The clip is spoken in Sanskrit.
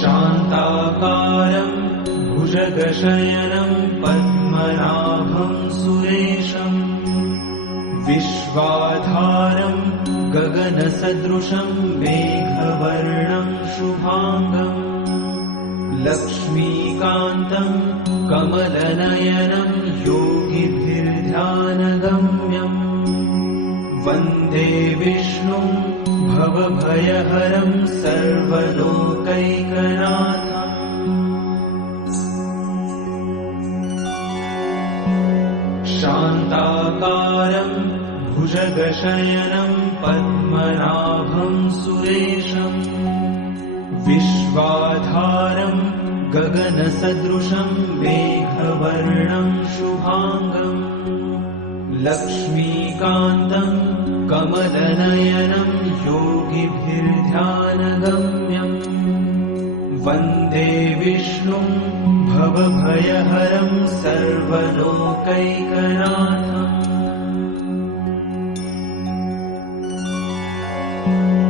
शान्ताकारं भुजगशयनं पद्मनाभं सुरेशम् विश्वाधारं गगनसदृशं मेघवर्णं शुभांगम् लक्ष्मीकान्तं कमलनयनं योगिभिर्ध्यानगम्यम् वन्दे विष्णुं भवभयहरं सर्वलोकैकनाथम् शान्ताकारं भुजगशयनं पद्मनाभं सुरेशम् विश्वाधारं गगनसदृशं मेघवर्णं शुभांगम् लक्ष्मीकान्तं कमलनयनं योगिभिर्ध्यानगम्यम् वन्दे विष्णुं भवभयहरं सर्वलोकैकनाथम्